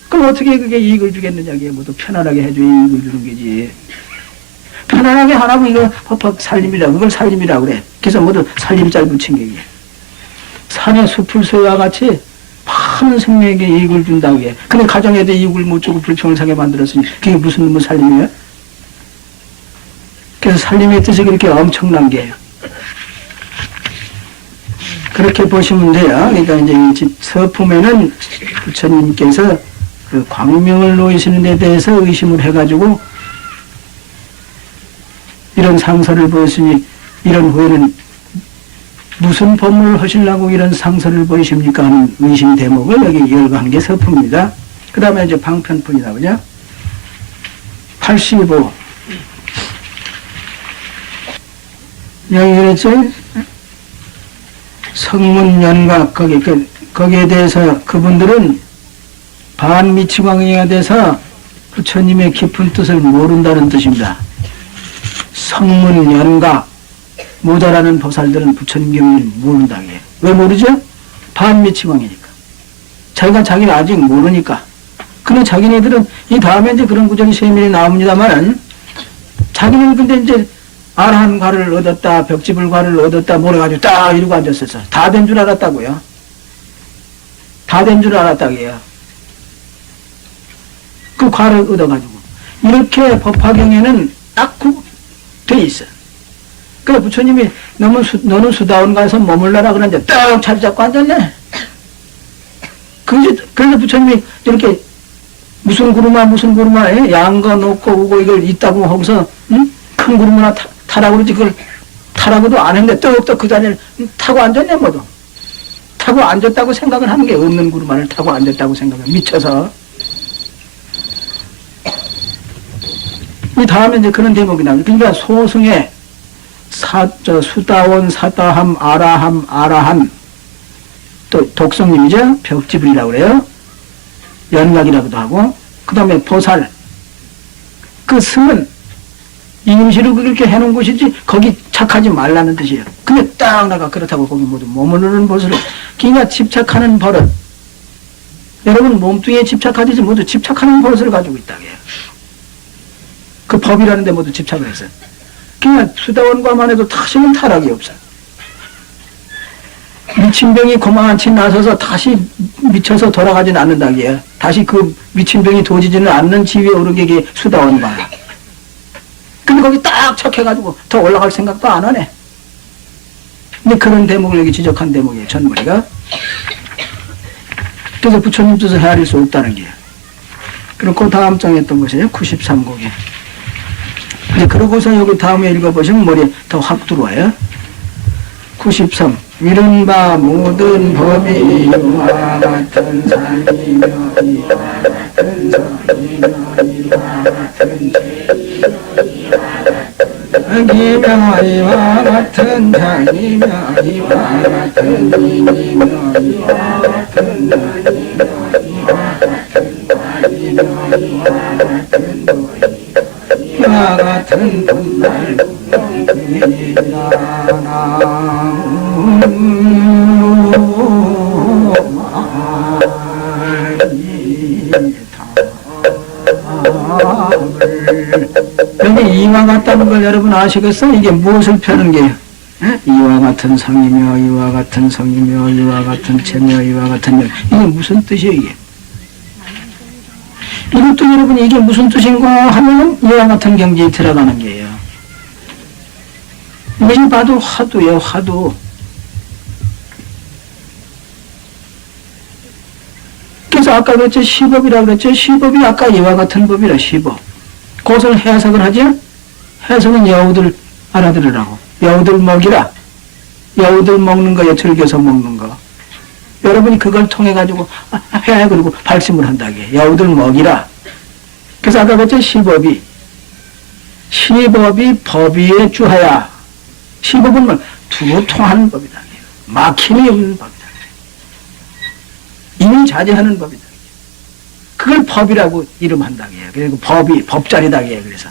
그럼 어떻게 그게 이익을 주겠느냐? 그게 모두 편안하게 해줘야 이익을 주는 거지. 편안하게 하라고 이거 법학 살림이라고 그걸 살림이라고 그래. 그래서 모두 살림잘 붙인 게 이게. 산의 숲을 소와 같이 많은 생명에게 이익을 준다고 해. 근데 가정에도 이익을 못 주고 불평을 사게 만들었으니 그게 무슨 살림이에요? 그래서 살림의 뜻이 그렇게 엄청난 게예요. 그렇게 보시면 돼요. 그러니까 이제 이 서품에는 부처님께서 그 광명을 놓이시는 데 대해서 의심을 해가지고 이런 상서를 보시니 이런 후에는 무슨 법문을 하시려고 이런 상서를 보이십니까 하는 의심 대목을 여기 열거한 게 서품입니다. 그 다음에 이제 방편품이 나오죠. 85. 여기 그랬죠? 성문연각 거기에 대해서 그분들은 반미치광이가 돼서 부처님의 깊은 뜻을 모른다는 뜻입니다. 성문연각 모자라는 보살들은 부처님 경리를 모른다. 왜 모르죠? 반미치광이니까. 자기는 아직 모르니까. 근데 자기네들은 이 다음에 이제 그런 구절이 세밀히 나옵니다만 자기는 근데 이제 아라한과를 얻었다, 벽지불과를 얻었다, 뭐래가지고 딱 이러고 앉았었어. 다 된 줄 알았다고요. 다 된 줄 알았다고요. 그 과를 얻어가지고. 이렇게 법화경에는 딱 돼 있어. 그래, 부처님이 너는 수다원 가서 머물러라 그러는데 딱 자리 잡고 앉았네. 그래서 부처님이 이렇게 무슨 구루마, 양거 놓고 오고 이걸 있다고 하고서, 큰 구름 하나 타라고 그러지, 그걸 타라고도 안 했는데, 떡떡 그 자리를 타고 앉았네, 모두. 타고 앉았다고 생각을 하는 게 없는 구름만을 타고 앉았다고 생각을 미쳐서. 이 다음에 이제 그런 대목이 나옵니다. 그러니까 소승에 수다원, 사다함, 아라함, 또 독성님이죠? 벽지불이라고 그래요. 연각이라고도 하고, 그 다음에 보살. 그 승은 임시로 그렇게 해놓은 곳이지 거기 착하지 말라는 뜻이에요. 근데 딱 나가 그렇다고 거기 모두 머무르는 곳으로 기가 집착하는 버릇. 여러분 몸뚱이에 집착하듯이 모두 집착하는 버릇을 가지고 있다고 해요. 그 법이라는 데 모두 집착을 했어요. 그냥 수다원과만 해도 다시는 타락이 없어요. 미친 병이 고만치 나서서 다시 미쳐서 돌아가진 않는다기에 다시 그 미친 병이 도지지는 않는 지위에 오르게 게 수다원과야. 근데 거기 딱 척해가지고 더 올라갈 생각도 안 하네. 근데 그런 대목을 여기 지적한 대목이에요, 전머리가. 그래서 부처님 뜻을 헤아릴 수 없다는 게요. 그리고 그 다음 장에 했던 것이에요, 93곡에. 이제 그러고서 여기 다음에 읽어보시면 머리에 더 확 들어와요. 93. 이른바 모든 법이 이와 같은 상이며 이와 같은 성이며 이와 같은 기며 이와 같은 장이며 이와 같은 인이며 이와 같은 나이며 이와 같은 과이며 이와 같은 도이며 이와 같은 분날 여기 이와 같다는 걸 여러분 아시겠어? 이게 무엇을 펴는 게요? 이와 같은 성이며 이와 같은 성이며 이와 같은 체며 이와 같은 열. 이게 무슨 뜻이에요 이게? 이것도 여러분 이게 무슨 뜻인가 하면 이와 같은 경지에 들어가는 게예요. 이것이 봐도 화두예요, 화두. 그래서 아까 그랬죠, 시법이라고 그랬죠. 시법이 아까 이와 같은 법이라, 시법. 그것을 해석을 하죠. 해석은 여우들 알아들으라고. 여우들 먹이라. 여우들 먹는 거에 즐겨서 먹는 거. 여러분이 그걸 통해 가지고 해 그리고 발심을 한다게. 여우들 먹이라. 그래서 아까 그랬죠, 시법이. 시법이 법위에 주하야. 시법은 뭐 두루 통하는 법이다. 막힘이 없는 법이다. 이미 자제하는 법이다. 그걸 법이라고 이름한다고 해요. 그리고 법이 법자리다고 해요. 그래서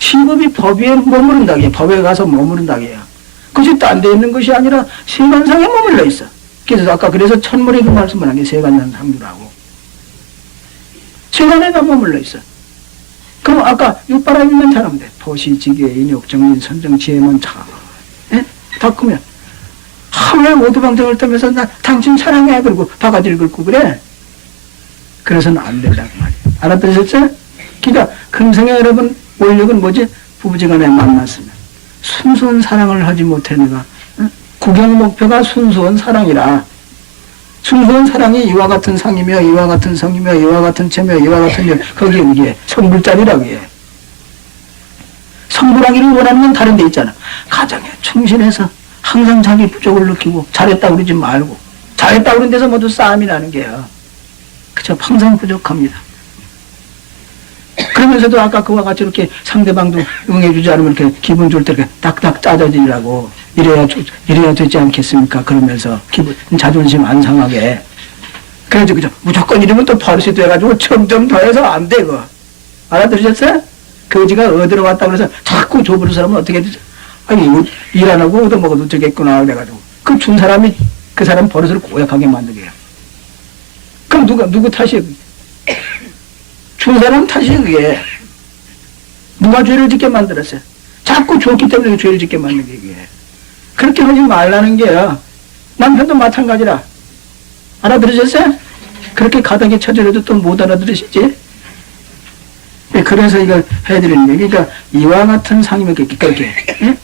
시법이 법위에 머무른다고 해요. 법에 가서 머무른다고 해요. 그것이 딴 데 있는 것이 아니라 세간상에 머물러 있어. 그래서 아까 그래서 천물에 그 말씀을 한 게 세간상주라고. 세간에다 머물러 있어. 그럼 아까 육바라밀만 잘하면 돼. 도시, 지계, 인욕, 정인, 선정, 지혜만 차. 예? 다 크면 하루에 오두방정을 떠면서 나 당신 사랑해. 그리고 바가지를 긁고 그래. 그래서는 안 된다고 말이에요. 알아들으셨죠? 그러니까 금생에 여러분 원력은 뭐지? 부부지간에 만났으면 순수한 사랑을 하지 못해 내가. 구경 목표가 순수한 사랑이라. 순수한 사랑이 이와 같은 상이며 이와 같은 성이며 이와 같은 체며 이와 같은 열. 거기 이게 성불자리라고 해. 성불하기를 원하는 건 다른 데 있잖아. 가정에 충실해서 항상 자기 부족을 느끼고 잘했다고 그러지 말고 잘했다고 그런 데서 모두 싸움이 나는 게요. 그쵸? 항상 부족합니다. 그러면서도 아까 그와 같이 이렇게 상대방도 응해주지 않으면 이렇게 기분 좋을 때 이렇게 딱딱 짜져지라고 이래야 되지 않겠습니까? 그러면서 기분, 자존심 안 상하게. 그래가지고 그죠? 무조건 이러면 또 버릇이 돼가지고 점점 더해서 안 돼, 그거. 알아들으셨어요? 거지가 어디로 왔다 그래서 자꾸 줘버린 사람은 어떻게 되죠? 아니, 일 안 하고 얻어먹어도 되겠구나, 그래가지고. 그 준 사람이 그 사람 버릇을 고약하게 만들게 해요. 그럼 누구 탓이에요? 준 사람 탓이에요, 그게. 누가 죄를 짓게 만들었어요? 자꾸 줬기 때문에 죄를 짓게 만든 게 이게. 그렇게 하지 말라는 게요. 남편도 마찬가지라. 알아들으셨어요? 그렇게 가닥에 쳐들어도 또 못 알아들으시지? 그래서 이걸 해드리는 거예요. 그러니까 이와 같은 상이면 그렇게 예?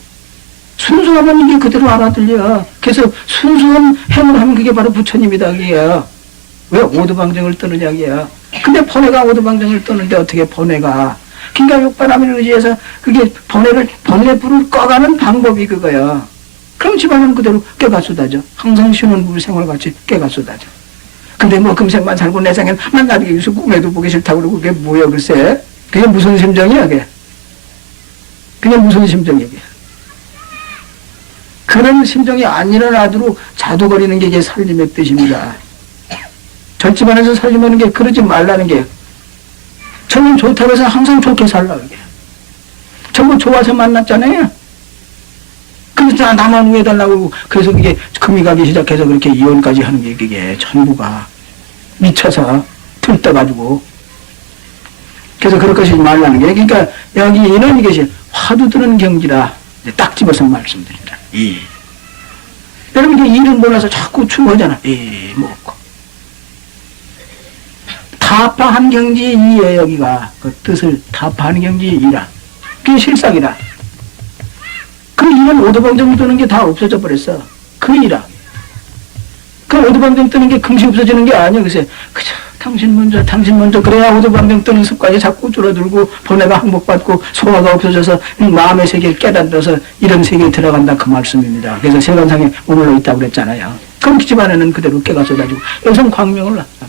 순수하면 이게 그대로 알아들려. 그래서 순수한 행을 하면 그게 바로 부처님이다 그게요. 왜 오두방정을 떠느냐 그게요. 근데 번뇌가 오두방정을 떠는데 어떻게 번뇌가. 그러니까 육바람을 의지해서 그게 번뇌불을 꺼가는 방법이 그거야. 그럼 집안은 그대로 깨가 쏟아져. 항상 신혼부부 생활같이 깨가 쏟아져. 근데 뭐 금생만 살고 내 생엔 난 나중에 유수 꿈에도 보기 싫다고 그러고 그게 뭐야 글쎄. 그게 무슨 심정이야 그게. 그게 무슨 심정이야 그게. 그런 심정이 안 일어나도록 자두거리는 게 이게 살림의 뜻입니다. 저 집안에서 살림하는 게 그러지 말라는 게. 저는 좋다고 해서 항상 좋게 살라고 그게. 저거 좋아서 만났잖아요. 그래서 나만 우애달라고 그래서 그게 금이 가기 시작해서 그렇게 이혼까지 하는 게 그게 전부가 미쳐서 들떠가지고 그래서 그럴 것이지 말라는 게. 그러니까 여기는 이것이 화두 드는 경지라 딱 집어서 말씀드립니다. 여러분 이게 일을 몰라서 자꾸 추모하잖아. 먹고 타파한 경지 이에 여기가 그 뜻을 타파하는 경지 이라. 그게 실상이라. 그 일은 오도방정 뜨는 게 다 없어져 버렸어. 그 일아. 그 오도방정 뜨는 게 금시 없어지는 게 아니야. 그래서 그저 당신 먼저 그래야 오두방정 뜨는 습관이 자꾸 줄어들고 번뇌가 항복받고 소화가 없어져서 마음의 세계를 깨닫아서 이런 세계에 들어간다 그 말씀입니다. 그래서 세간상에 머물러 있다고 그랬잖아요. 그럼 집안에는 그대로 깨가 쏟아지고 여기서 광명을 났다.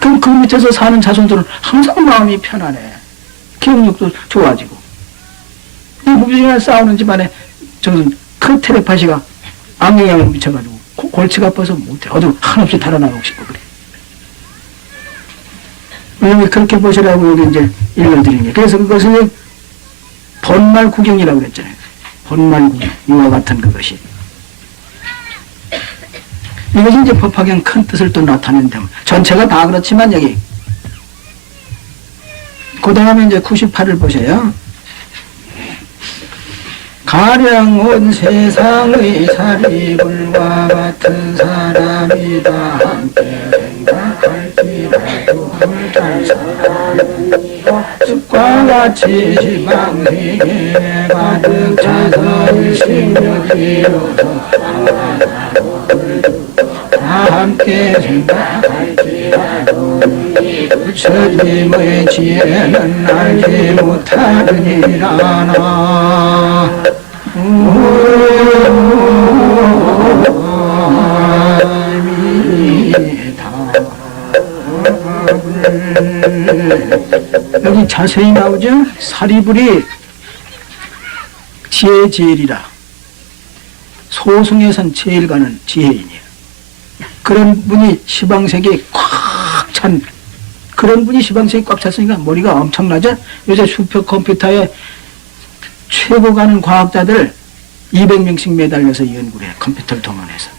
그럼 그 밑에서 사는 자손들은 항상 마음이 편안해. 기억력도 좋아지고. 이 무비중에 싸우는 집안에 저는 그 텔레파시가 악영향을 미쳐가지고 골치가 아파서 못해. 어디 한없이 달아나가고 싶고 그래. 여기 그렇게 보시라고 여기 이제 읽어드린 게. 그래서 그것을 번말 구경이라고 그랬잖아요. 번말 구경. 이와 같은 그것이. 이것이 이제 법화경 큰 뜻을 또 나타낸다. 전체가 다 그렇지만 여기. 그 다음에 이제 98을 보셔요. 가령 온 세상의 사리불과 같은 사람이다 함께 생각할지라도 잘 사는 습과 같이 지방세계에 가득 차서 일심력이로서 다 함께 생각할지라도 부처님의 지혜는 알지 못하느니라나. 여기 자세히 나오죠? 사리불이 지혜제일이라. 소승에선 제일 가는 지혜인이에요. 그런 분이 시방세계에 꽉 찬, 그런 분이 시방세계에 꽉 찼으니까 머리가 엄청나죠? 요새 슈퍼컴퓨터에 최고 가는 과학자들 200명씩 매달려서 연구를 해. 컴퓨터를 동원해서.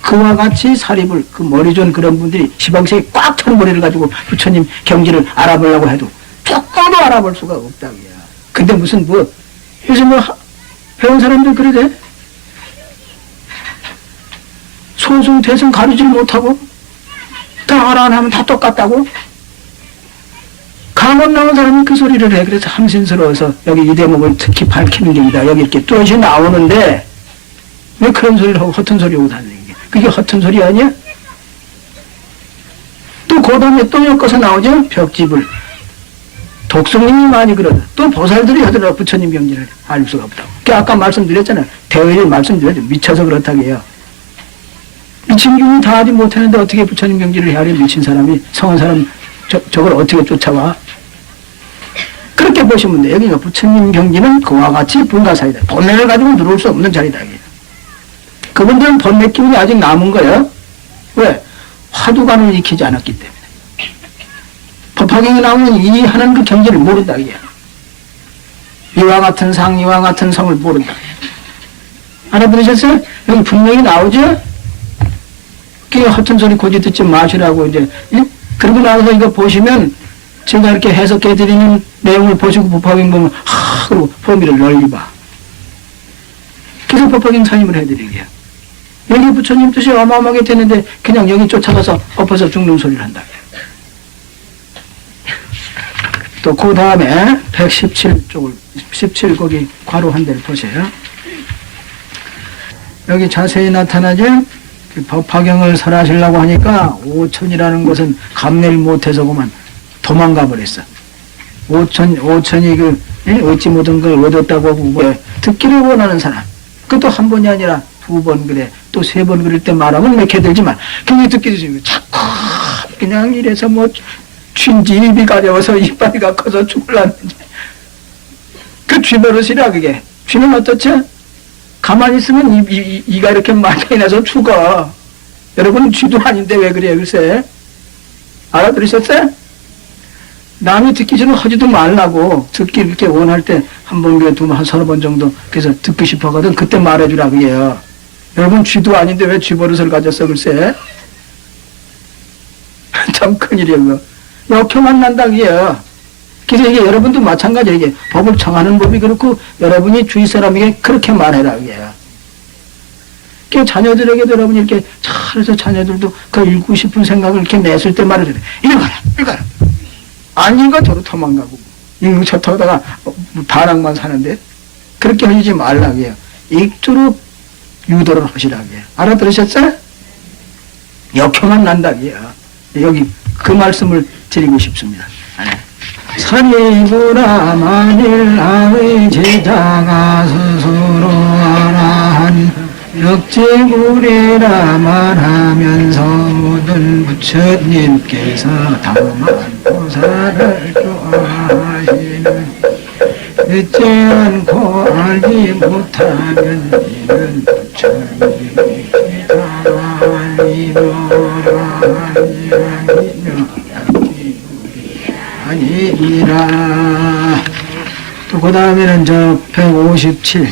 그와 같이 사립을, 그 머리 좋은 그런 분들이 시방세계에 꽉 찬 머리를 가지고 부처님 경지를 알아보려고 해도 조금도 알아볼 수가 없다고요. 근데 무슨 요즘 배운 사람들 그러대? 소승, 대승 가리질 못하고 다 알아 안 하면 다 똑같다고? 강원 나온 사람이 그 소리를 해. 그래서 함신스러워서 여기 이 대목을 특히 밝히는 겁니다. 여기 이렇게 뚜렷이 나오는데 왜 그런 소리를 하고 허튼 소리 하고 다니는 게? 그게 허튼 소리 아니야? 또 그 다음에 또 엮어서 나오죠? 벽집을. 독성님이 많이 그러다. 또 보살들이 하더라고. 부처님 경지를 알 수가 없다고. 아까 말씀드렸잖아요. 대의를 말씀드렸죠. 미쳐서 그렇다고 해요. 미친 경우 다 하지 못하는데 어떻게 부처님 경지를 헤아려 미친 사람이, 성한 사람 저걸 어떻게 쫓아와? 그렇게 보시면 돼요. 여기가 부처님 경지는 그와 같이 불가사이다. 번뇌를 가지고 들어올 수 없는 자리다. 그분들은 번뇌 기운이 아직 남은 거예요. 왜? 화두관을 익히지 않았기 때문에. 법화경에 나오는 이 하는 그 경지를 모른다. 이와 같은 상, 이와 같은 성을 모른다. 알아들으셨어요? 여기 분명히 나오죠? 그 허튼 소리 고지 듣지 마시라고 이제. 그러고 나서 이거 보시면 제가 이렇게 해석해드리는 내용을 보시고 법화경 보면 그리고 범위를 널리 봐. 그래서 법화경 사임을 해드리게요. 여기 부처님 뜻이 어마어마하게 되는데 그냥 여기 쫓아가서 엎어서 죽는 소리를 한다. 또 그 다음에 117쪽을 17거기 괄호 한 대를 보세요. 여기 자세히 나타나죠? 법화경을 설하시려고 하니까 오천이라는 것은 감내를 못해서 그만 도망가 버렸어. 오천이 얻지 못한 걸 얻었다고 하고 듣기를 원하는 사람. 그것도 한 번이 아니라 두 번 그래. 또 세 번 그럴 때 말하면 맥혀들지만 그게 듣기도 싫고 자꾸 그냥 이래서 쥔지 입이 가려워서 이빨이가 커서 죽을랐는지. 그 쥐버릇이라 그게. 쥐는 어떻지? 가만히 있으면 이가 이렇게 많이 나서 죽어. 여러분 쥐도 아닌데 왜 그래요 글쎄. 알아들으셨어요? 남이 듣기 전에 하지도 말라고. 듣기 이렇게 원할 때 한 번, 두 번, 한 서너 번 정도 그래서 듣고 싶어거든. 그때 말해주라고 해요. 여러분 쥐도 아닌데 왜 쥐버릇을 가졌어 글쎄. 참 큰일이에요. 역효만 난다고 해요. 그래서 이게 여러분도 마찬가지예요. 이게 법을 청하는 법이 그렇고 여러분이 주위 사람에게 그렇게 말해라고 해요. 그 자녀들에게도 여러분이 이렇게 잘해서 자녀들도 그 읽고 싶은 생각을 이렇게 냈을 때 말해줘요. 읽어라. 안 읽어 저로 도망가고. 읽고 저 타다가 반항만 사는데 그렇게 하지 말라고 해요. 읽도록 유도를 하시라고 해요. 알아들으셨어요? 역효만 난다기야. 여기 그 말씀을 드리고 싶습니다. 선이구나 만일 아의 제자가 스스로 알아한 역지구리라 말하면서 모든 부처님께서 다만 보살을 좋아하시는 듣지 않고 알지 못하면 이는 부처님이 아니니라. 또 그 다음에는 저 157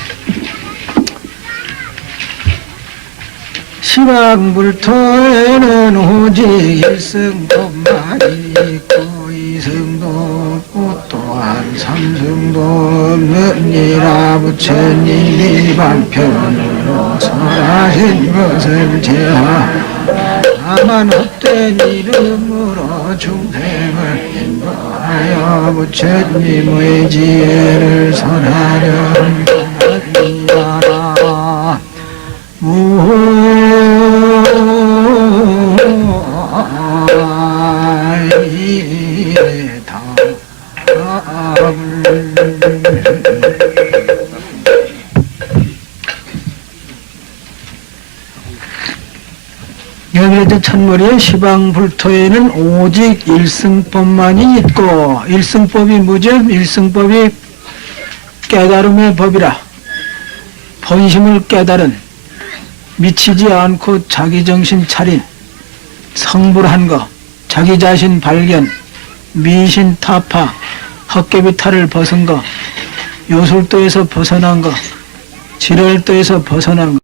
시방불토에는 오직 일승법만이 있고 이승도 없고 또한 삼승도 없느니라. 부처님이 방편으로 설하신 것을 제하 다만 헛된 이름으로 중생을 인도하여 부처님의 지혜를 선하려 하니라. 여기에 첫머리에 시방불토에는 오직 일승법만이 있고, 일승법이 뭐죠? 일승법이 깨달음의 법이라. 본심을 깨달은, 미치지 않고 자기 정신 차린, 성불한 거, 자기 자신 발견, 미신 타파, 헛개비탈을 벗은 거, 요술도에서 벗어난 거, 지랄도에서 벗어난 거,